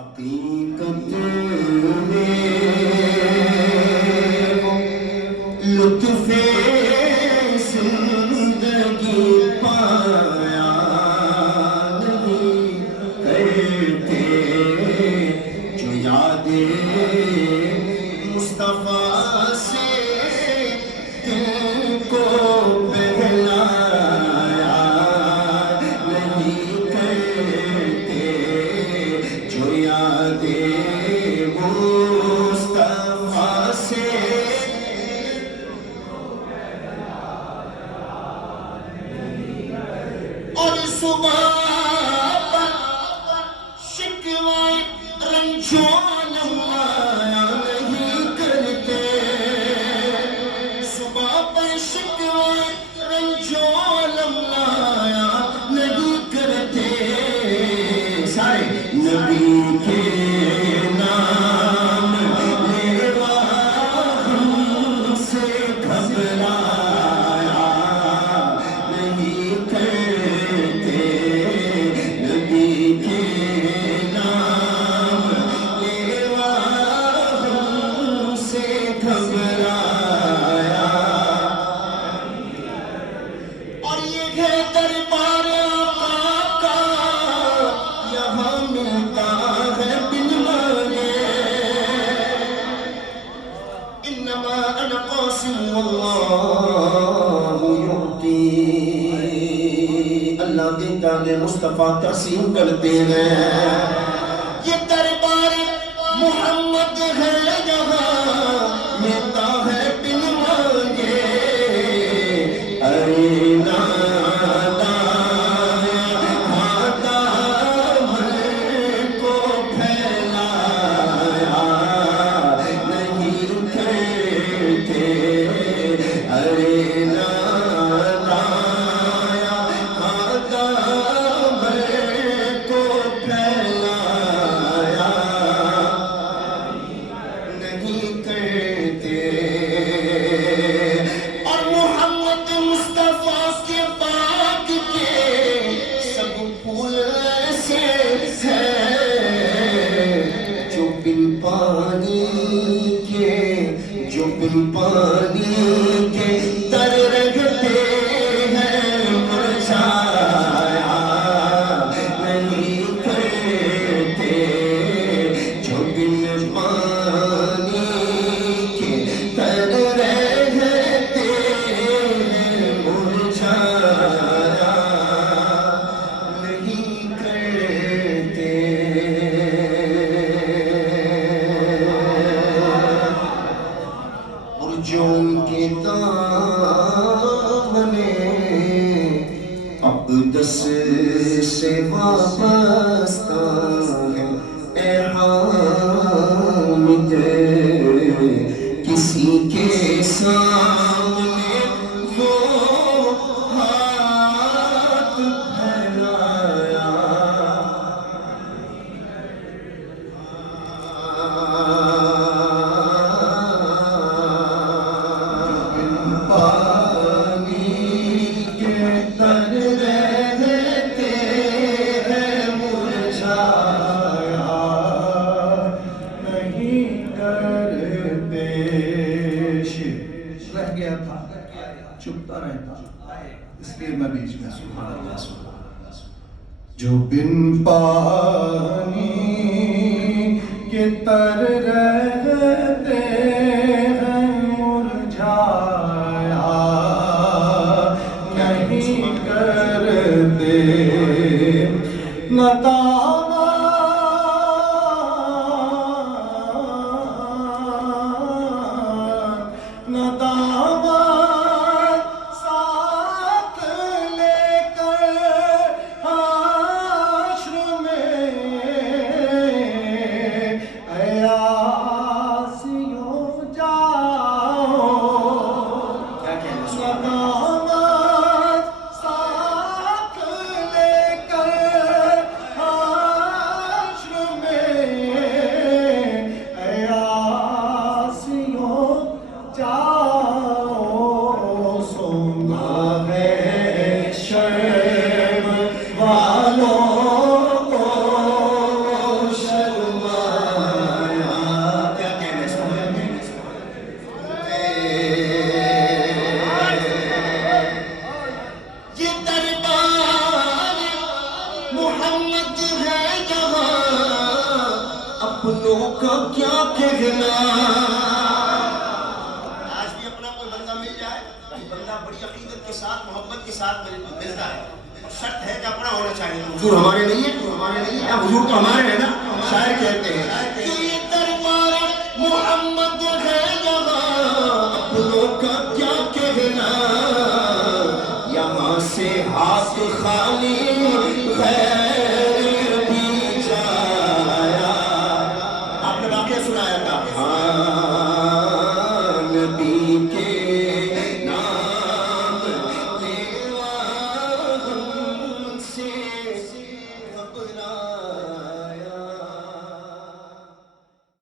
حقیقت میں لطف زندگی پایا نہیں کرتے جو یادیں مصطفیٰ سے دل کو بہلایا نہیں کرتے جو یادیں مصطفیٰ سے اور صبح پر شکوائے رنجوں نمایا نہیں کرتے صبح پر شکوائے رنجوں نمایا نہیں کرتے سارے نبی کے نام لیوا ہم سے گھبرایا نہیں کرتے نبی کے نام لیوا ہم سے گھبرایا اور یہ ہے دربار آقا کا یہاں ملتا ہے بن مانگے انما انا قاسم واللہ یعطی اللہ دیتا ہے مصطفیٰ تقسیم کرتے ہیں یہ دربار محمد ہے یہاں ملتا ہے بن مانگے ارے نادا دامن کو پھیلایا نہیں کرتے ارے نادا دامن کو پھیلایا نہیں کرتے اور محمد مصطفیٰ کے پاک کے سب پھول ایسے ہیں جو بن پانی کے تر رہتے ہیں مرجھایا نہیں کرتے جو بن پانی کے تر رہتے ہیں مرجھایا نہیں کرتے اور جو ان کے دامن اقدس سے وابستہ ہے اے حامد کسی کے سامنے وہ ہاتھ پھیلایا پانی کے تر رہتے ہیں مرجھایا نہیں کرتے رہ گیا تھا چپتا رہتا اس لیے میں بیچ میں سبحان اللہ جو بن پانی کے تر رہتے ہیں مرجھایا نہیں کرتے ندامت ساتھ لے کر حشر میں اے اپنوں کا کیا کہنا. آج بھی اپنا کوئی بندہ مل جائے، بندہ بڑی عقیدت کے ساتھ محبت کے ساتھ ملتا ہے، شرط ہے کہ اپنا ہونا چاہیے. حضور ہمارے نہیں ہے، حضور تو ہمارے ہیں نا. شاعر کہتے ہیں کہ یہ دربار محمد ہے یہاں اپنوں کا کیا کہنا. یہاں سے ہاتھ خالی غیر